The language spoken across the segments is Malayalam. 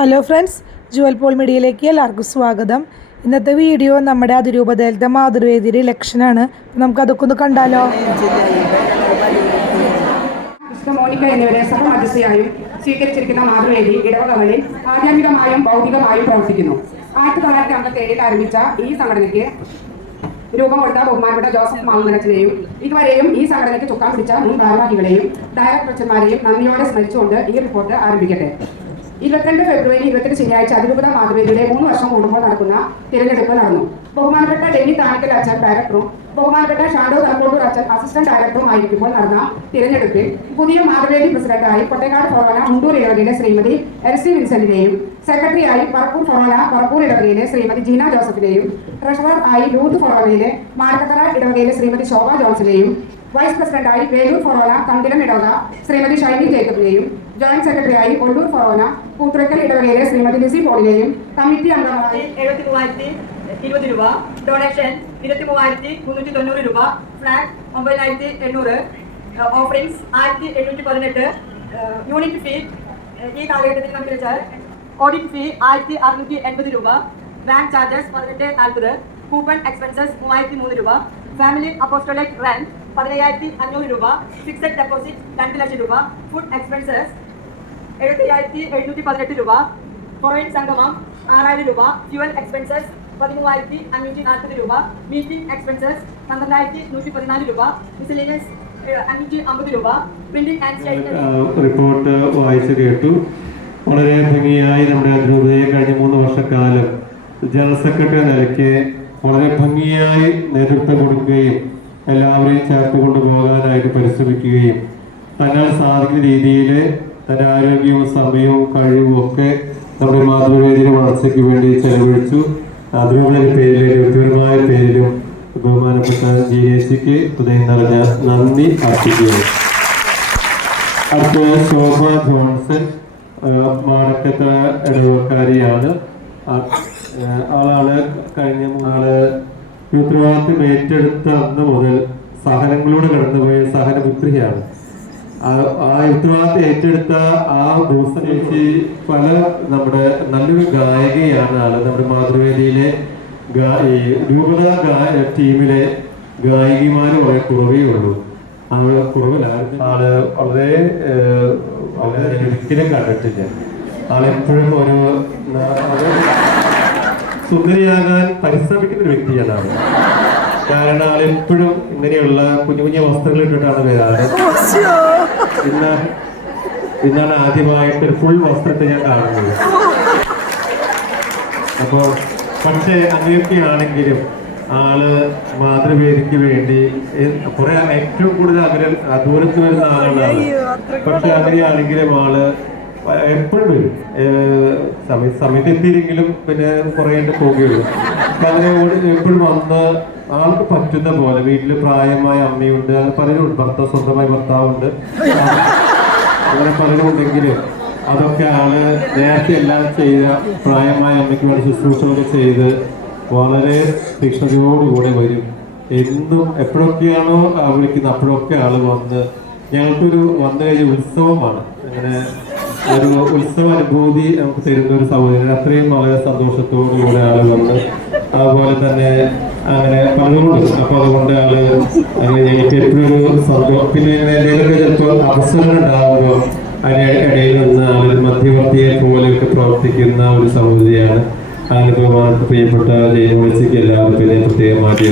ഹലോ ഫ്രണ്ട്സ് ജുവൽ പോൾ മീഡിയയിലേക്ക് എല്ലാവർക്കും സ്വാഗതം. ഇന്നത്തെ വീഡിയോ നമ്മുടെ അതിരൂപതയിലത്തെ മാതൃവേദിയുടെ ഇലക്ഷനാണ് നമുക്ക് അതൊക്കെ ഒന്ന് കണ്ടാലോ മോണിക്ക എന്നിവരെ സഹമധ്യസ്ഥയായും സ്വീകരിച്ചിരിക്കുന്ന മാതൃവേദി ഇടവകകളിൽ ആധ്യാത്മികമായും ഭൗതികമായും പ്രവർത്തിക്കുന്നു. ആയിരത്തി തൊള്ളായിരത്തി അമ്പത്തി ഏഴിൽ ആരംഭിച്ച ഈ സംഘടനയ്ക്ക് രൂപം കൊടുത്ത ബഹുമാനപ്പെട്ട ജോസഫ് മാങ്ങനത്തിനെയും ഇതുവരെയും ഈ സംഘടനയ്ക്ക് ചുക്കാൻ പിടിച്ച മുൻ ഭാരവാഹികളെയും ഡയറക്ടർമാരെയും നന്ദിയോടെ സ്മരിച്ചുകൊണ്ട് ഈ റിപ്പോർട്ട് ആരംഭിക്കട്ടെ. ഇരുപത്തിരണ്ട് ഫെബ്രുവരി ഇരുപത്തെട്ട് ശനിയാഴ്ച അതിരൂപത മാതൃവേദിയുടെ മൂന്ന് വർഷം കൂടുമ്പോൾ നടക്കുന്ന തിരഞ്ഞെടുപ്പ് നടന്നു. ബഹുമാനപ്പെട്ട ഡെന്നി താണിക്കൽ അച്ഛൻ ഡയറക്ടറും ബഹുമാനപ്പെട്ട ഷാഡോ തലക്കോട്ടൂർ അച്ഛൻ അസിസ്റ്റന്റ് ഡയറക്ടറും ആയിരിക്കുമ്പോൾ നടന്ന തിരഞ്ഞെടുപ്പിൽ പുതിയ മാതൃവേദി പ്രസിഡന്റായി കൊട്ടേക്കാട് ഫൊറോന മുണ്ടൂർ ഇടവകയിലെ ശ്രീമതി എൽസി വിൻസെന്റിനെയും സെക്രട്ടറിയായി പറപ്പൂർ ഫൊറോന പറപ്പൂർ ഇടവകയിലെ ശ്രീമതി ജീന ജോസഫിനെയും ട്രഷറർ ആയി ലൂത്ത് ഫൊറോനയിലെ മാർക്കത്തറ ഇടവകയിലെ ശ്രീമതി ശോഭ ജോൺസിനെയും വൈസ് പ്രസിഡന്റായി വേലൂർ ഫൊറോന തണ്ടിലം ഇടവക ശ്രീമതി ഷൈനി ജേക്കബിനെയും ജോയിന്റ് സെക്രട്ടറിയായി ഒല്ലൂർ ഫറോന പൂത്തുറക്കൽ ഇടവകയിലെ ശ്രീമതി ലിസി പോളിനെയും കമ്മിറ്റി അംഗമായി എഴുപത്തി മൂവായിരത്തി ഇരുപത് രൂപ ഡൊണേഷൻ ഇരുപത്തി മൂവായിരത്തി മുന്നൂറ്റി തൊണ്ണൂറ് രൂപ ഫ്ലാഗ് ഒമ്പതിനായിരത്തി എണ്ണൂറ് ഓഫറിംഗ്സ് ആയിരത്തി എണ്ണൂറ്റി പതിനെട്ട് യൂണിറ്റ് ഫീ ഈ കാലഘട്ടത്തിൽ നമുക്ക് വെച്ചാൽ ഓഡിറ്റ് ഫീ ആയിരത്തി അറുന്നൂറ്റി എൺപത് രൂപ ബാങ്ക് ചാർജസ് പതിനെട്ട് നാൽപ്പത് കൂപ്പൺ എക്സ്പെൻസസ് മൂവായിരത്തി മൂന്ന് രൂപ ഫാമിലി അപ്പോസ്റ്റോലൈറ്റ് റെന്റ് പതിനയ്യായിരത്തി അഞ്ഞൂറ് രൂപ ഫിക്സഡ് ഡെപ്പോസിറ്റ് രണ്ട് ലക്ഷം രൂപ ഫുഡ് എക്സ്പെൻസസ് എഴുപത്തയ്യായിരത്തി എഴുന്നൂറ്റി പതിനെട്ട് രൂപ ഫോറൈൻ സംഗമം ആറായിരം രൂപ ഫ്യുവൽ എക്സ്പെൻസസ് പതിമൂവായിരത്തി അഞ്ഞൂറ്റി നാൽപ്പത് രൂപ മീറ്റിംഗ് എക്സ്പെൻസസ് പന്ത്രണ്ടായിരത്തി നൂറ്റി പതിനാല് രൂപ മിസലേനിയസ് അഞ്ഞൂറ്റി അമ്പത് രൂപ പ്രിന്റിംഗ് ആൻഡ് റിപ്പോർട്ട് വായിച്ചു കേട്ടു. വളരെ ഭംഗിയായി നമ്മുടെ അതിരൂപതയെ കഴിഞ്ഞ മൂന്ന് വർഷക്കാലം ജനറൽ സെക്രട്ടറി നിലയ്ക്ക് വളരെ ഭംഗിയായി നേതൃത്വം കൊടുക്കുകയും എല്ലാവരെയും ചേർത്ത് കൊണ്ടുപോകാനായിട്ട് പരിശ്രമിക്കുകയും തന്നാൽ സാധിക്കുന്ന രീതിയിൽ തന്റെ ആരോഗ്യവും സമയവും കഴിവും ഒക്കെ നമ്മുടെ മാതൃവേദിയുടെ വളർച്ചയ്ക്ക് വേണ്ടി ചെലവഴിച്ചു. അതിനുള്ള പേരിലും വ്യക്തിപരമായ പേരിലും ബഹുമാനപ്പെട്ട ജി എ സിക്ക് ഹൃദയം നിറഞ്ഞ നന്ദി അർപ്പിക്കുന്നു. അടുത്ത ശോഭ ജോൺസൺ മാടക്കത്ത ഇടവക്കാരിയാണ്. ആളാണ് കഴിഞ്ഞ നാൾ ഉത്തരവാദിത്വം ഏറ്റെടുത്ത അന്ന് മുതൽ സഹനങ്ങളിലൂടെ കടന്നുപോയ സഹനപുത്രിയാണ്. ആ ഉത്തരവാദിത്തം ഏറ്റെടുത്ത ആ ദിവസം ചേച്ചി പല നമ്മുടെ നല്ലൊരു ഗായികയാണ് ആൾ. നമ്മുടെ മാതൃവേദിയിലെ രൂപത ടീമിലെ ഗായികമാര് വളരെ കുറവേ ഉള്ളൂ. ആൾ കുറവിലായിരുന്നു ആൾ വളരെ വളരെ ഒരിക്കലും കണ്ടിട്ടില്ല. ആളെപ്പോഴും ഒരു സുന്ദരിയാകാൻ പരിശ്രമിക്കുന്ന ഒരു വ്യക്തിയാണ് ആൾ. കാരണം ആളെപ്പോഴും ഇങ്ങനെയുള്ള കുഞ്ഞു കുഞ്ഞു വസ്ത്രങ്ങൾ ഇട്ടിട്ടാണ് വരാറ് ഇന്ന് ഇന്നാണ് ആദ്യമായിട്ട് ഒരു ഫുൾ വസ്ത്രത്തെ ഞാൻ കാണുന്നത്. അപ്പോൾ പക്ഷേ അങ്ങനെയൊക്കെയാണെങ്കിലും ആൾ മാതൃവേദിക്ക് വേണ്ടി കുറെ ഏറ്റവും കൂടുതൽ അകലെ ദൂരത്ത് വരുന്ന ആളാണ് ആൾ പക്ഷെ അങ്ങനെയാണെങ്കിലും ആൾ എപ്പോഴും വരും. സമയത്ത് സമയ സമയത്ത് എത്തിയില്ലെങ്കിലും പിന്നെ കുറേ പോവുകയുള്ളൂ അപ്പൊ അങ്ങനെ എപ്പോഴും വന്ന് ആൾക്ക് പറ്റുന്ന പോലെ. വീട്ടിൽ പ്രായമായ അമ്മയുണ്ട്. അങ്ങനെ പലരും ഭർത്താവ് സ്വന്തമായ ഭർത്താവുണ്ട്. അങ്ങനെ പലരും ഉണ്ടെങ്കിലും അതൊക്കെ ആൾ നേരത്തെ എല്ലാം ചെയ്ത പ്രായമായ അമ്മയ്ക്ക് വേണ്ടി ശുശ്രൂഷകളൊക്കെ ചെയ്ത് വളരെ തീക്ഷ്ണതയോടുകൂടെ വരും. എന്നും എപ്പോഴൊക്കെയാണോ വിളിക്കുന്നത് അപ്പോഴൊക്കെ ആൾ വന്ന് ഞങ്ങൾക്കൊരു വന്നു കഴിഞ്ഞ ഉത്സവമാണ്. അങ്ങനെ ഒരു ഉത്സവ അനുഭൂതി നമുക്ക് തരുന്ന ഒരു സൗകര്യം. അത്രയും വളരെ സന്തോഷത്തോടുകൂടെ ആൾ വന്ന് അതുപോലെ തന്നെ അങ്ങനെ പലതുകൊണ്ട് അപ്പൊ അതുകൊണ്ട് അങ്ങനെ ഞങ്ങൾക്ക് എപ്പോഴും ഒരു സന്തോഷം പിന്നെ എന്തെങ്കിലുമൊക്കെ ചിലപ്പോൾ അവസരങ്ങൾ ഉണ്ടാകുമ്പോൾ അതിന് ഇടയിൽ നിന്ന് അവർ മധ്യവർത്തിയെ പോലെയൊക്കെ പ്രവർത്തിക്കുന്ന ഒരു സഹോദരിയാണ് അനുഭവമാണ് പ്രിയപ്പെട്ട ജയവിളിച്ചിക്ക് എല്ലാവർക്കും പ്രത്യേകമായിട്ട്.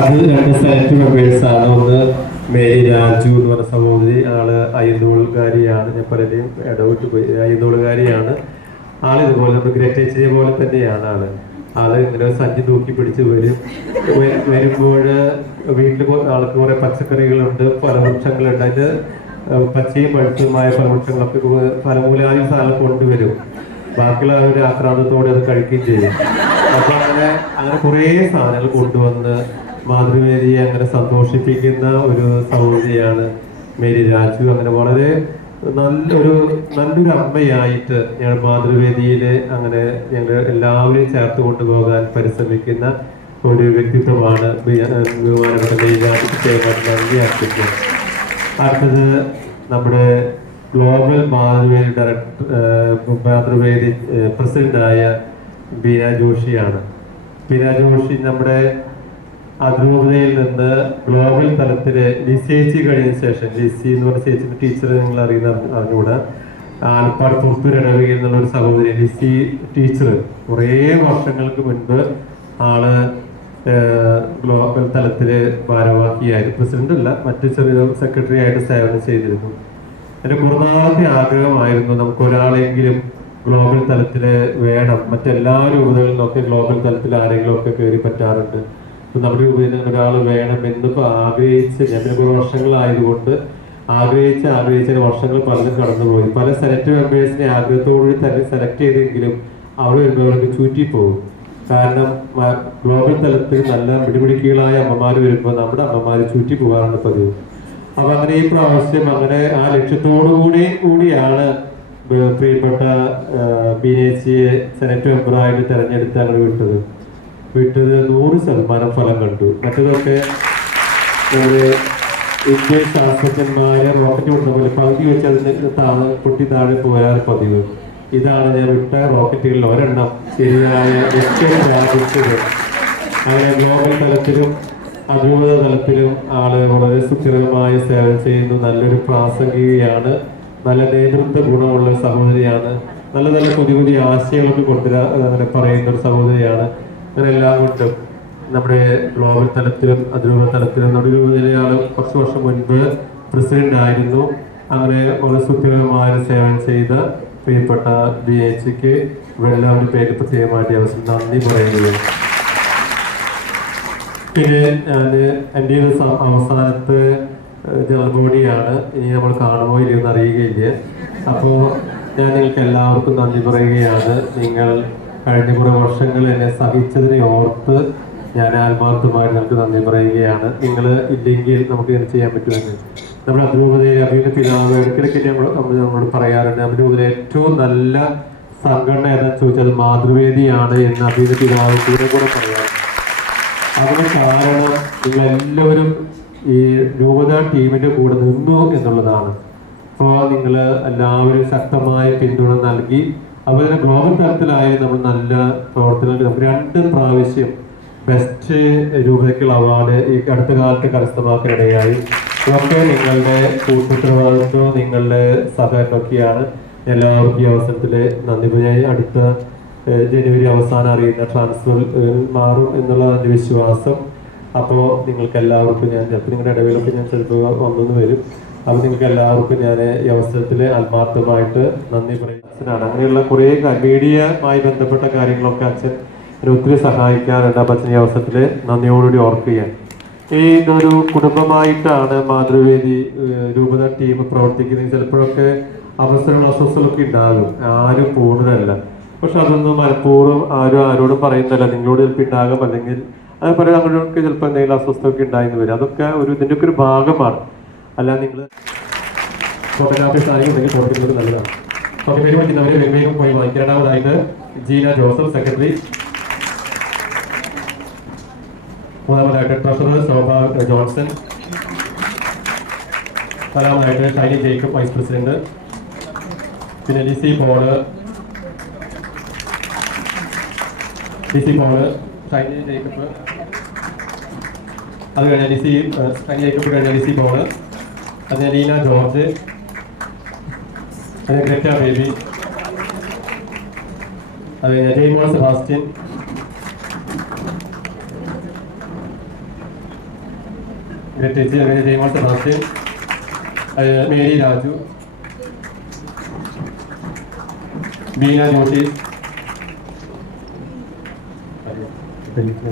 അത് രണ്ട് സെലക്ട് മെമ്പേഴ്സാണ് ഒന്ന് മേരി രാജു എന്ന് പറഞ്ഞ സഹോദരി ആൾ അയ്യന്തോളുകാരിയാണ് ഞാൻ പലരെയും ഇടവിട്ട് പോയി. അയ്യന്തോളുകാരിയാണ് ആളിതുപോലെ ഇതുപോലെ ഗ്രഹിച്ചതേ പോലെ തന്നെയാണ് ആൾ. ആൾ ഇങ്ങനെ സഞ്ചി തൂക്കി പിടിച്ച് വരും. വരുമ്പോഴ് വീട്ടിൽ ആൾക്ക് കുറെ പച്ചക്കറികളുണ്ട് ഫലവൃക്ഷങ്ങളുണ്ട്. അതിന് പച്ചയും പഴുത്തതുമായ ഫലവൃക്ഷങ്ങളൊക്കെ ഫലമൂലായ സാധനം കൊണ്ടുവരും. ബാക്കിയുള്ള ഒരു ആക്രാന്തത്തോടെ അത് കഴിക്കുകയും ചെയ്യും. അപ്പൊ അങ്ങനെ അങ്ങനെ കുറേ സാധനങ്ങൾ കൊണ്ടുവന്ന് മാതൃമേരിയെ അങ്ങനെ സന്തോഷിപ്പിക്കുന്ന ഒരു സഹോദരിയാണ് മേരി രാജു. അങ്ങനെ വളരെ നല്ലൊരു നല്ലൊരു അമ്മയായിട്ട് ഞങ്ങൾ മാതൃവേദിയിൽ അങ്ങനെ ഞങ്ങൾ എല്ലാവരെയും ചേർത്ത് കൊണ്ടുപോകാൻ പരിശ്രമിക്കുന്ന ഒരു വ്യക്തിത്വമാണ് പ്രത്യേകമായിട്ട് അടുത്തത് നമ്മുടെ ഗ്ലോബൽ മാതൃവേദി ഡയറക്ടർ മാതൃവേദി പ്രസിഡന്റായ ബീന ജോഷിയാണ്. ബീന ജോഷി നമ്മുടെ അതിരൂപതയിൽ നിന്ന് ഗ്ലോബൽ തലത്തിൽ ലിസേച്ചി കഴിഞ്ഞ ശേഷം ലിസി എന്ന് പറഞ്ഞ ചേച്ചി ടീച്ചർ നിങ്ങൾ അറിയുന്ന അറിഞ്ഞുകൂടെ. ആലപ്പാട് പുറത്തൂർ ഇടവകയിൽ നിന്നുള്ള ഒരു സഹോദരി ലിസി ടീച്ചർ കുറേ വർഷങ്ങൾക്ക് മുൻപ് ആൾ ഗ്ലോബൽ തലത്തിൽ ഭാരവാഹിയായിരുന്നു പ്രസിഡന്റ് അല്ല മറ്റു ചെറിയ സെക്രട്ടറി ആയിട്ട് സേവനം ചെയ്തിരുന്നു. എന്റെ കുറുനാളത്തെ ആഗ്രഹമായിരുന്നു നമുക്ക് ഒരാളെങ്കിലും ഗ്ലോബൽ തലത്തിൽ വേണം. മറ്റെല്ലാ രൂപതകളിലൊക്കെ ഗ്ലോബൽ തലത്തിൽ ആരെങ്കിലും ഒക്കെ കയറി പറ്റാറുണ്ട്. നമ്മുടെ നിന്ന് ഒരാൾ വേണമെന്ന് ആഗ്രഹിച്ച് കുറെ വർഷങ്ങളായതുകൊണ്ട് ആഗ്രഹിച്ച് ആഗ്രഹിച്ച വർഷങ്ങൾ പലതും കടന്നുപോയി. പല സെലക്ട് മെമ്പേഴ്സിനെ ആഗ്രഹത്തോടുകൂടി തന്നെ സെലക്ട് ചെയ്തെങ്കിലും അവിടെ വരുന്നവർക്ക് ചൂറ്റിപ്പോകും. കാരണം ഗ്ലോബൽ തലത്തിൽ നല്ല പിടിപിടിക്കുകളായ അമ്മമാർ വരുമ്പോൾ നമ്മുടെ അമ്മമാർ ചുറ്റി പോകാറാണ് പതിവ് അപ്പൊ അങ്ങനെ ഈ പ്രാവശ്യം അങ്ങനെ ആ ലക്ഷ്യത്തോടു കൂടി കൂടിയാണ് പ്രിയപ്പെട്ട ബിനേച്ചിയെ സെനറ്റ് മെമ്പറായിട്ട് തെരഞ്ഞെടുത്ത് അങ്ങനെ വിട്ടത്. വിട്ടത് നൂറ് ശതമാനം ഫലം കണ്ടു. മറ്റതൊക്കെ ഇന്ത്യൻ ശാസ്ത്രജ്ഞന്മാരെ റോക്കറ്റ് വിടുന്ന പോലെ പകുതി വെച്ച് അതിന് താഴെ പൊട്ടി താഴെ പോയാൽ പതിവ്. ഇതാണ് ഞാൻ വിട്ട റോക്കറ്റുകളിൽ ഒരെണ്ണം ശരിയായ അങ്ങനെ ഗ്ലോബൽ തലത്തിലും അഭിമുഖ തലത്തിലും ആൾ വളരെ സുസ്ഥിരമായ സേവനം ചെയ്യുന്നു. നല്ലൊരു പ്രാസംഗികയാണ്. നല്ല നേതൃത്വ ഗുണമുള്ള സഹോദരിയാണ്. നല്ല നല്ല പുതിയ പുതിയ ആശയങ്ങളൊക്കെ കൊണ്ടുവരാ പറയുന്ന ഒരു സഹോദരിയാണ്. അങ്ങനെ എല്ലാം കൊണ്ടും നമ്മുടെ ഗ്ലോബൽ തലത്തിലും അതിരൂപ തലത്തിലും നമ്മുടെ രൂപതയിലെ ആൾ കുറച്ച് വർഷം മുൻപ് പ്രസിഡന്റ് ആയിരുന്നു. അങ്ങനെ വളരെ സുസ്ഥിരമായ സേവനം ചെയ്ത പ്രിയപ്പെട്ട ബി എച്ചിക്ക് വെള്ളാവിന്റെ പേര് പ്രത്യേകമായിട്ട് അവസരം നന്ദി പറയുന്നത്. പിന്നെ ഞാൻ എന്റെ ഒരു അവസാനത്തെ ജനറൽ ബോഡിയാണ്. ഇനി നമ്മൾ കാണുമോ ഇല്ലയോ എന്ന് അറിയുകയില്ല. അപ്പോൾ ഞാൻ നിങ്ങൾക്ക് എല്ലാവർക്കും നന്ദി പറയുകയാണ്. നിങ്ങൾ കഴിഞ്ഞ കുറേ വർഷങ്ങൾ എന്നെ സഹിച്ചതിനെ ഓർത്ത് ഞാൻ ആത്മാർത്ഥമായി നമുക്ക് നന്ദി പറയുകയാണ്. നിങ്ങൾ ഇല്ലെങ്കിൽ നമുക്ക് ഇങ്ങനെ ചെയ്യാൻ പറ്റുമെന്ന്. നമ്മുടെ അതിരൂപതയിലെ അഭിനയ പിതാവ് ഇടയ്ക്കിടയ്ക്ക് നമ്മളോട് പറയാറുണ്ട് അതിരൂപതയിലെ ഏറ്റവും നല്ല സംഘടന ഏതാണെന്ന് ചോദിച്ചാൽ മാതൃവേദിയാണ് എന്ന് അഭിനയ പിതാവ് കൂടെ കൂടെ പറയാറുണ്ട്. അതിന് കാരണം നിങ്ങളെല്ലാവരും ഈ രൂപത ടീമിന്റെ കൂടെ നിന്നു എന്നുള്ളതാണ്. അപ്പോൾ നിങ്ങൾ എല്ലാവരും ശക്തമായ പിന്തുണ നൽകി അതുപോലെ ഗ്ലോബൽ തലത്തിലായാലും നമ്മൾ നല്ല പ്രവർത്തനങ്ങൾ നമുക്ക് രണ്ട് പ്രാവശ്യം ബെസ്റ്റ് രൂപതയ്ക്കുള്ള അവാർഡ് ഈ അടുത്ത കാലത്ത് കരസ്ഥമാക്കാനിടയായി ഇതൊക്കെ നിങ്ങളുടെ കൂട്ടുത്തരവാദിത്വം നിങ്ങളുടെ സഹകരണമൊക്കെയാണ്. എല്ലാവർക്കും ഈ അവസരത്തിൽ നന്ദി. പറയായി അടുത്ത ജനുവരി അവസാനം അറിയുന്ന ട്രാൻസ്ഫർ മാറും എന്നുള്ള എന്റെ വിശ്വാസം. അപ്പോൾ നിങ്ങൾക്ക് എല്ലാവർക്കും ഞാൻ ചിലപ്പോൾ നിങ്ങളുടെ ഇടവേളൊക്കെ ഞാൻ ചിലപ്പോൾ വന്നു വരും. അപ്പോൾ നിങ്ങൾക്ക് എല്ലാവർക്കും ഞാൻ ഈ അവസരത്തിൽ ആത്മാർത്ഥമായിട്ട് നന്ദി പറയും അച്ഛനാണ്. അങ്ങനെയുള്ള കുറേ മീഡിയയുമായി ബന്ധപ്പെട്ട കാര്യങ്ങളൊക്കെ അച്ഛൻ ഒത്തിരി സഹായിക്കാറുണ്ട്. അപ്പം അച്ഛൻ ഈ അവസരത്തിൽ നന്ദിയോടുകൂടി ഓർക്കുകയാണ്. ഈ ഇതൊരു കുടുംബമായിട്ടാണ് മാതൃവേദി രൂപത ടീം പ്രവർത്തിക്കുന്നത്. ചിലപ്പോഴൊക്കെ അവസരങ്ങൾ അസ്വസ്ഥതകളൊക്കെ ഉണ്ടാകും. ആരും പൂർണരല്ല. പക്ഷെ അതൊന്നും മനഃപൂർവം ആരും ആരോടും പറയുന്നില്ല നിങ്ങളോട് ചിലപ്പോൾ ഉണ്ടാകും. അല്ലെങ്കിൽ അത് പറയാൻ അങ്ങോട്ടൊക്കെ ചിലപ്പോൾ എന്തെങ്കിലും അസ്വസ്ഥതൊക്കെ ഉണ്ടായിരുന്നു വരും. അതൊക്കെ ഒരു ഇതിന്റെ ഒക്കെ ഒരു ഭാഗമാണ്. അല്ല നിങ്ങൾ ഫോട്ടോഗ്രാഫേഴ്സ് ആയി ഉണ്ടെങ്കിൽ ഫോട്ടോഗ്രാഫി നല്ലതാണ്. ഓക്കെ പേര് പറ്റുന്നവരെ വേഗം പോയി വാങ്ങിക്കാം രണ്ടാമതായിട്ട് ജീന ജോസഫ് സെക്രട്ടറി. മൂന്നാമതായിട്ട് ട്രഷറർ ശോഭ ജോൺസൺ. നാലാമതായിട്ട് ഷൈനി ജേക്കബ് വൈസ് പ്രസിഡന്റ്. പിന്നെ ലിസി പോൾ. ലിസി പോൾ ഷൈനി ജേക്കബ്. അത് കഴിഞ്ഞ ലിസി ഷൈനി ജേക്കബ് കഴിഞ്ഞ ലിസി പോൾ. അത് കഴിഞ്ഞ ലീന ജോർജ്. കഴിഞ്ഞ ഗ്രറ്റ ബേബി അത് ജയ്മോൾ സെബാസ്റ്റ്യൻ. ഗ്രറ്റേജ് കഴിഞ്ഞ ജയ്മോൾ സെബാസ്റ്റ്യൻ. മേരി രാജു. ബീന ജോഷി.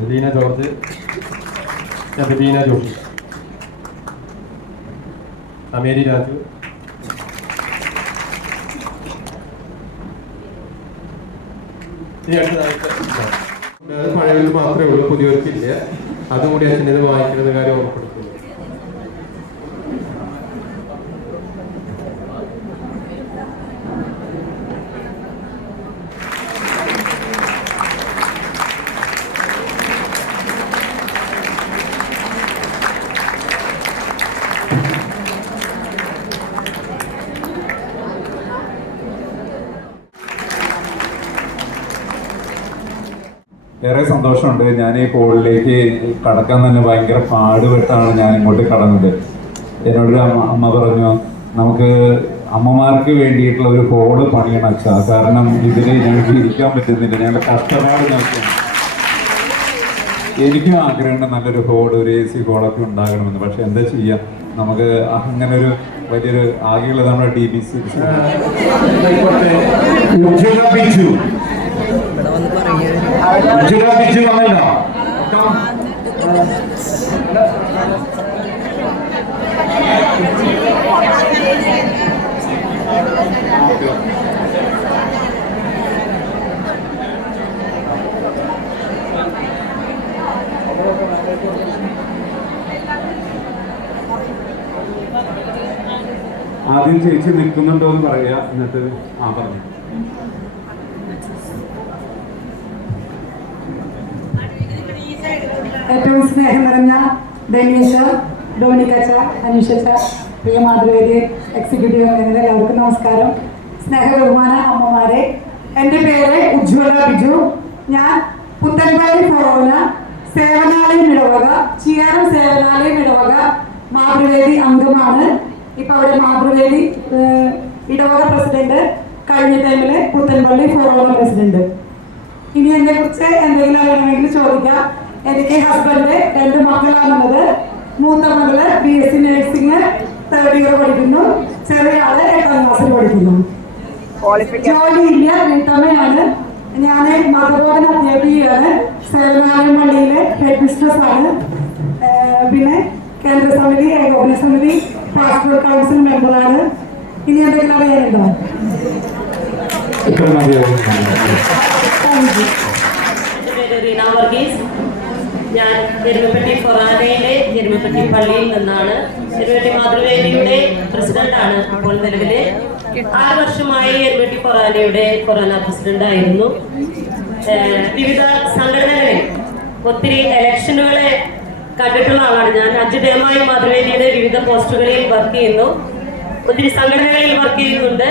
ബീന ജോർജ്. ബീന ജോഷി. അമേരി രാജു. ഇനി മാത്രമേ ഉള്ളൂ പുതിയവർക്കില്ല അതുകൂടി അച്ഛൻ ഇത് വായിക്കുന്നത് കാര്യം ഓർപ്പെടുത്തുന്നു ഏറെ സന്തോഷമുണ്ട്. ഞാൻ ഈ ഹോളിലേക്ക് കടക്കാൻ തന്നെ ഭയങ്കര പാടുപെട്ടാണ് ഞാൻ ഇങ്ങോട്ട് കടന്നത്. എന്നോട് അമ്മ പറഞ്ഞു നമുക്ക് അമ്മമാർക്ക് വേണ്ടിയിട്ടുള്ള ഒരു ഹോൾ പണിയണം അച്ഛാ. കാരണം ഇതിൽ ഞങ്ങൾക്ക് ഇരിക്കാൻ പറ്റുന്നില്ല. ഞങ്ങൾ കഷ്ടപ്പാട് നോക്കിയാണ് എനിക്കും ആഗ്രഹമുണ്ട് നല്ലൊരു ഹോൾ ഒരു എ സി ഹോളൊക്കെ ഉണ്ടാകണമെന്ന്. പക്ഷെ എന്താ ചെയ്യാം? നമുക്ക് അങ്ങനെ ഒരു വലിയൊരു ആകെയുള്ളത് നമ്മുടെ D B C. Biju Ujjwala Biju ആദ്യം ചേച്ചി നിൽക്കുന്നുണ്ടോ എന്ന് പറയുക എന്നിട്ട് ആ പറഞ്ഞു. ഏറ്റവും സ്നേഹം നിറഞ്ഞ ധനീഷ ഡോണിക്കച്ച അനീഷച്ച പ്രിയ മാതൃവേദി എക്സിക്യൂട്ടീവ് അംഗങ്ങളെ എല്ലാവർക്കും നമസ്കാരം. സ്നേഹ ബഹുമാന അമ്മമാരെ എന്റെ പേര് ഉജ്ജ്വല ബിജു. ഞാൻ പുത്തൻപാടി ഫൊറോന സേവനാലയം ഇടവക ചിയാരം സേവനാലയം ഇടവക മാതൃവേദി അംഗമാണ്. ഇപ്പൊ അവിടെ മാതൃവേദി ഇടവക പ്രസിഡന്റ് കഴിഞ്ഞ ടൈമിൽ പുത്തൻപള്ളി ഫൊറോന പ്രസിഡന്റ്. ഇനി എന്നെ കുറിച്ച് എന്തെങ്കിലും അറിയണമെങ്കിൽ ചോദിക്കാം. എനിക്ക് ഹസ്ബൻഡ് രണ്ട് മക്കളാണുള്ളത്. മൂത്ത മകൾ B S C nursing third year പഠിക്കുന്നു. ചെറിയ ആൾ എട്ടാം ക്ലാസ്സിൽ പഠിക്കുന്നു. ജോലിയില്ല വീട്ടമ്മയാണ്. ഞാൻ മതബോധന അധ്യാപികയാണ്. സേവനാലയം പള്ളിയിലെ ഹെഡ് മിസ്ട്രസ് ആണ് പിന്നെ കേന്ദ്ര സമിതി ഏകോപന സമിതി പാസ്പോർട്ട് കൗൺസിൽ മെമ്പറാണ് ഇനി എന്തെങ്കിലും അറിയാനുണ്ടോ? താങ്ക് യു എന്റെ പേര് റീന വർഗീസ് ഞാൻ എരുമപ്പെട്ടി ഫൊറാനയിലെ എരുമപ്പെട്ടി പള്ളിയിൽ നിന്നാണ്. എരുമപ്പെട്ടി മാതൃവേദിയുടെ പ്രസിഡന്റാണ് ഇപ്പോൾ നിലവിലെ. ആറ് വർഷമായി എരുമപ്പെട്ടി ഫൊറാനയുടെ ഫൊറാന പ്രസിഡന്റ് ആയിരുന്നു വിവിധ സംഘടനകളിൽ ഒത്തിരി ഇലക്ഷനുകളെ കണ്ടിട്ടുള്ള ആളാണ് ഞാൻ. അഞ്ച് ടേമായി മാതൃവേദിയുടെ വിവിധ പോസ്റ്റുകളിൽ വർക്ക് ചെയ്യുന്നു. ഒത്തിരി സംഘടനകളിൽ വർക്ക് ചെയ്യുന്നുണ്ട്.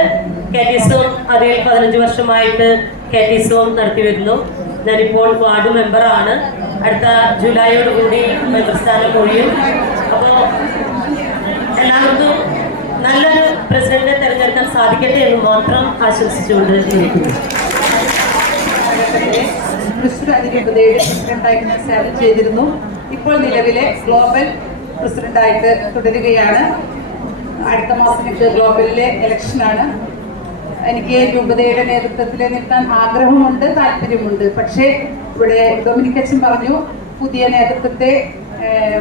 കാറ്റിസവും അതിൽ പതിനഞ്ച് വർഷമായിട്ട് കാറ്റീസവും നടത്തി വരുന്നു ഞാനിപ്പോൾ വാർഡ് മെമ്പറാണ്. അടുത്ത ജൂലൈയോടുകൂടി കൂടി സ്ഥാനം ഒഴിയും അപ്പോൾ എല്ലാവർക്കും നല്ലൊരു പ്രസിഡന്റിനെ തിരഞ്ഞെടുക്കാൻ സാധിക്കട്ടെ എന്ന് മാത്രം സേവനം ചെയ്തിരുന്നു. ഇപ്പോൾ നിലവിലെ ഗ്ലോബൽ പ്രസിഡന്റായിട്ട് തുടരുകയാണ്. അടുത്ത മാസം എനിക്ക് ഗ്ലോബലിലെ ഇലക്ഷനാണ് എനിക്ക് രൂപതയുടെ നേതൃത്വത്തിൽ നിൽക്കാൻ ആഗ്രഹമുണ്ട് താല്പര്യമുണ്ട്. പക്ഷേ ഇവിടെ ഡൊമിനിക് അച്ഛൻ പറഞ്ഞു പുതിയ നേതൃത്വത്തെ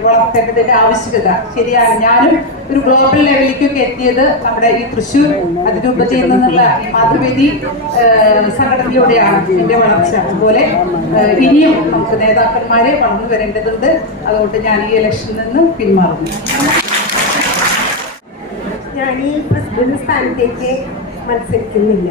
വളർത്തേണ്ടതിന്റെ ആവശ്യകത. ശരിയാണ് ഞാനും ഒരു ഗ്ലോബൽ ലെവലിലേക്കൊക്കെ എത്തിയത് നമ്മുടെ ഈ തൃശ്ശൂർ അതിരൂപതയിൽ നിന്നുള്ള ഈ മാതൃവേദി സംഘടനയിലൂടെയാണ് എന്റെ വളർച്ച. അതുപോലെ ഇനിയും നമുക്ക് നേതാക്കന്മാരെ വളർന്നു വരേണ്ടതുണ്ട്. അതുകൊണ്ട് ഞാൻ ഈ ഇലക്ഷനിൽ നിന്ന് പിന്മാറുന്നു. ഞാൻ ഈ പ്രസിഡന്റ് സ്ഥാനത്തേക്ക് മത്സരിക്കുന്നില്ല.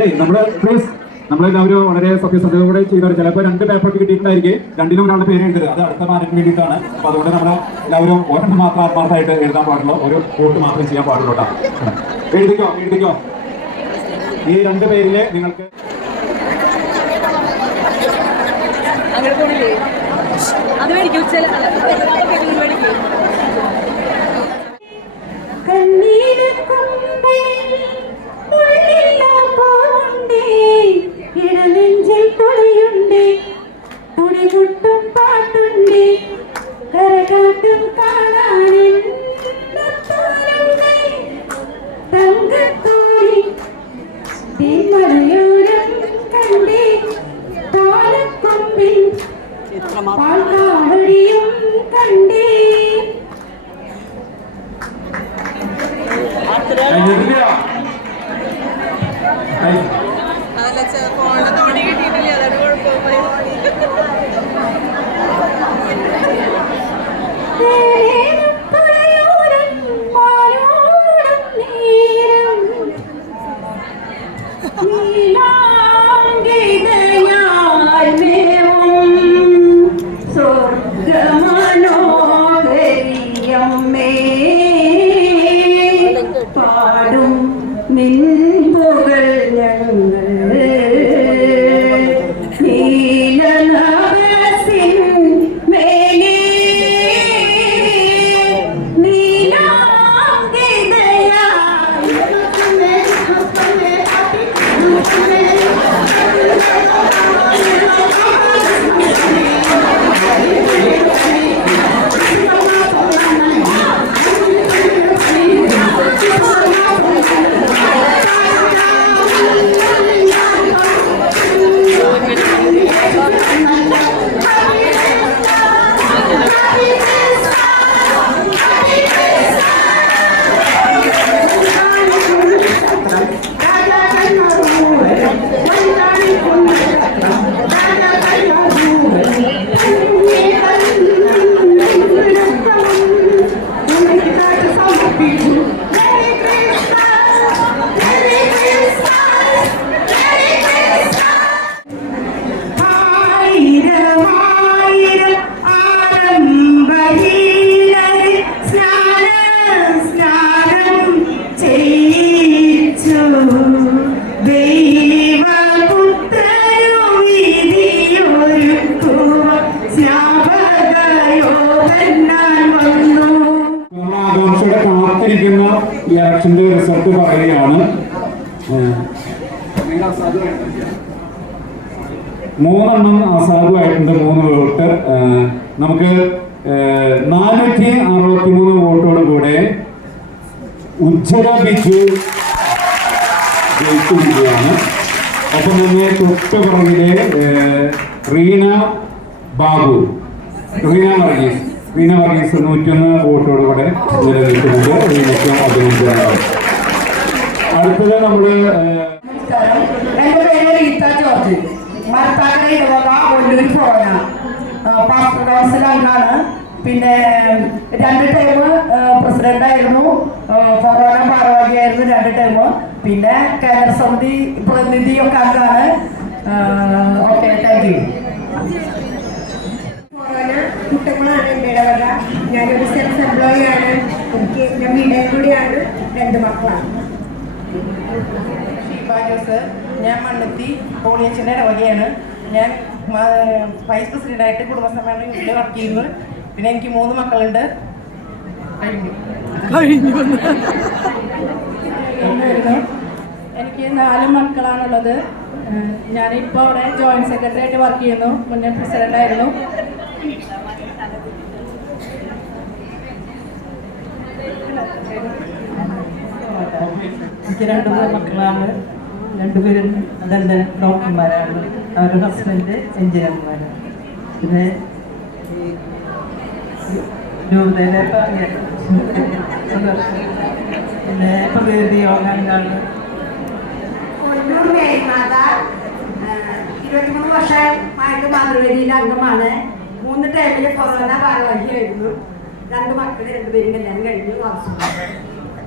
അതെ നമ്മൾ പ്ലീസ് നമ്മളെല്ലാവരും വളരെ സത്യസന്ധതയോടെ ചെയ്തവർ ചിലപ്പോൾ രണ്ട് പേപ്പർ കിട്ടിയിട്ടുണ്ടായിരിക്കും. രണ്ടിലും ഒരാളുടെ പേര് എഴുതരുത്. അത് അടുത്ത മാനത്തിന് വേണ്ടിയിട്ടാണ്. അപ്പൊ അതുകൊണ്ട് നമ്മൾ എല്ലാവരും ഒരെണ്ണം മാത്രം ആത്മാർത്ഥമായിട്ട് എഴുതാൻ പാടുള്ളൂ. ഒരു വോട്ട് മാത്രം ചെയ്യാൻ പാടുള്ളൂ കേട്ടോ. എഴുതിക്കോ എഴുതിക്കോ. ഈ രണ്ട് പേരിൽ നിങ്ങൾക്ക് അത് മേടിക്കും വോട്ട് പറയുകയാണ്. മൂന്നെണ്ണം അസാധുവായിട്ടുണ്ട് മൂന്ന് വോട്ട്. നമുക്ക് നാനൂറ്റി അറുപത്തി മൂന്ന് വോട്ടോട് കൂടെ ഉജ്ജ്വല ബിജു ജയിച്ചിരിക്കുകയാണ്. ഒപ്പം തന്നെ തൊട്ട് പുറകിലെ റീന ബാബു. റീന വർഗീസ്. റീന വർഗീസ് നൂറ്റൊന്ന് വോട്ടോട് കൂടെ ബിജു റീനയ്ക്കും അഭിനന്ദനങ്ങൾ അടുത്തത് നമ്മൾ എന്റെ പേര് റീത്ത ജോർജ്. മരത്താക്കര ഇടവക ഒല്ലൂർ ഫോന പാസ്റ്റർ കൗൺസിൽ അംഗമാണ് പിന്നെ രണ്ട് ടൈം പ്രസിഡന്റ് ആയിരുന്നു. കൊറോണ ഭാരവാഹിയായിരുന്നു രണ്ട് ടൈം പിന്നെ കേന്ദ്ര സമിതി പ്രതിനിധിയൊക്കെ അംഗാണ് ഓക്കെ താങ്ക് യു കൊറോണ കുട്ടങ്ങളാണ് എന്റെ ഇടവക. ഞാനൊരു സെൽഫ് എംപ്ലോയി ആണ്. എനിക്ക് ഞാൻ വീടേ കൂടിയാണ്. രണ്ട് മക്കളാണ്. ഷീബ സർ ഞാൻ മണ്ണുത്തി പോളിയച്ചന്റെ ഇടവകയാണ്. ഞാൻ വൈസ് പ്രസിഡന്റായിട്ട് കുടുംബസമ്മേളനം യൂണിറ്റിൽ വർക്ക് ചെയ്യുന്നു. പിന്നെ എനിക്ക് മൂന്ന് മക്കളുണ്ട്. കഴിഞ്ഞു. എനിക്ക് നാല് മക്കളാണുള്ളത്. ഞാനിപ്പോ ഞാനിപ്പോൾ അവിടെ ജോയിന്റ് സെക്രട്ടറി ആയിട്ട് വർക്ക് ചെയ്യുന്നു. മുന്നേ പ്രസിഡന്റ് ആയിരുന്നു. എനിക്ക് രണ്ട് മൂന്ന് മക്കളാണ്. രണ്ടുപേരും ദന്ത ഡോക്ടർമാരാണ്. അവരുടെ ഹസ്ബൻഡ് എഞ്ചിനീയർമാരാണ് പിന്നെ രൂപതയിലെ. പിന്നെ പ്രകൃതി മേൽമാത ഇരുപത്തിമൂന്ന് വർഷമായിട്ട് മാതൃവേദിയിലെ അംഗമാണ്. മൂന്ന് ടൈമിൽ കൊറോണ ഭാരവാഹിയായിരുന്നു രണ്ട് മക്കളെ രണ്ടുപേരും കല്യാണം കഴിഞ്ഞു.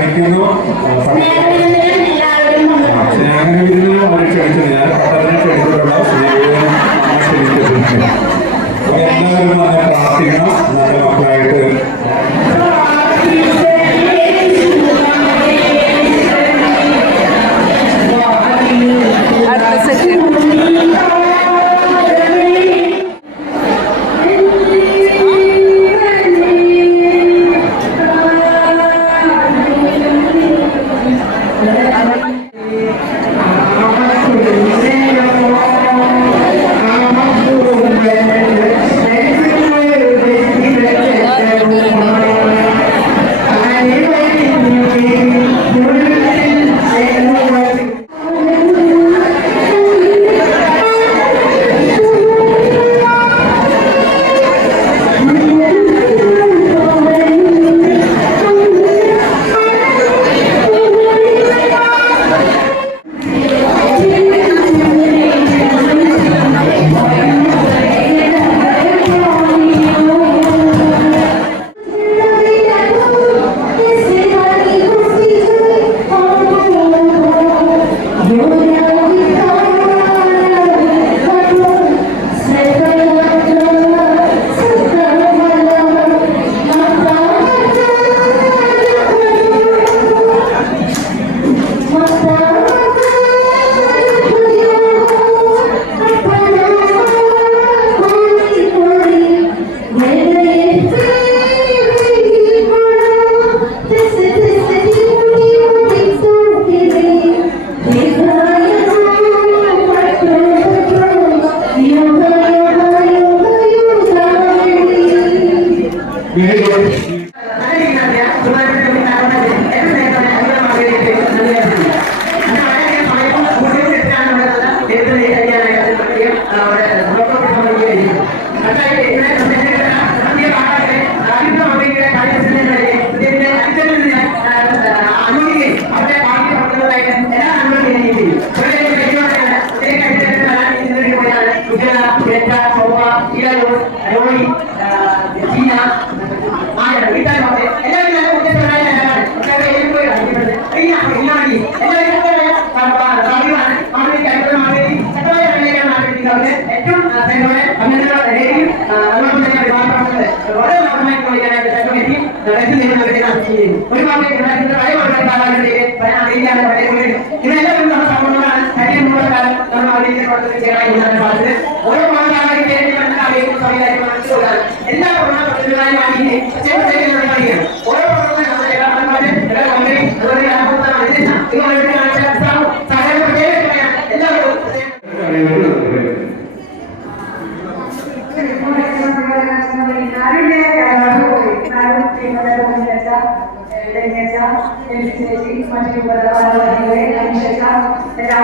ക്ഷണിക്കുന്നു. ഞാൻ. എല്ലാവരും വന്ന് പ്രാർത്ഥിക്കണം. നല്ല മക്കളായിട്ട്.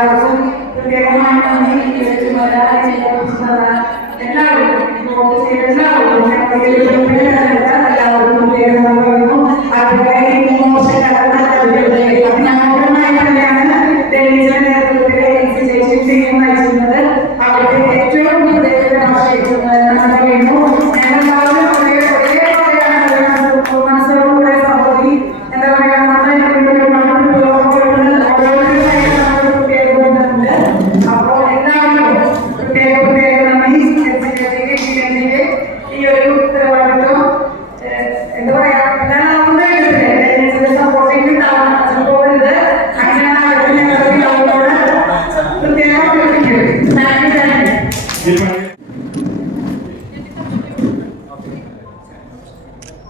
എല്ലാവർക്കും പ്രത്യേകമായി നന്ദി എല്ലാവർക്കും എല്ലാവർക്കും നയിച്ചിരുന്നത് അവരുടെ ഏറ്റവും കൂടുതൽ മനസ്സോടുകൂടെ സഹോദരി എന്താ പറയാ അപ്പോൾ എല്ലാവരും പ്രത്യേക പ്രത്യേക നന്ദി ഈ ഒരു ഉത്തരവാദിത്വം എന്താ പറയാ എല്ലാം സപ്പോർട്ടിംഗ് ഉണ്ടാവണം പോകരുത് അങ്ങനെ ഞങ്ങളുടെ പ്രത്യേകം താങ്ക് യു താങ്ക് യു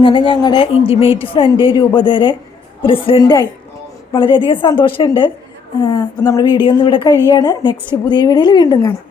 അങ്ങനെ ഞങ്ങളുടെ ഇന്റിമേറ്റ് ഫ്രണ്ട് രൂപതരെ പ്രസിഡന്റായി വളരെയധികം സന്തോഷമുണ്ട് അപ്പോൾ നമ്മുടെ വീഡിയോ ഒന്നും ഇവിടെ കഴിയാണ്. നെക്സ്റ്റ് പുതിയ വീഡിയോയിൽ വീണ്ടും കാണാം.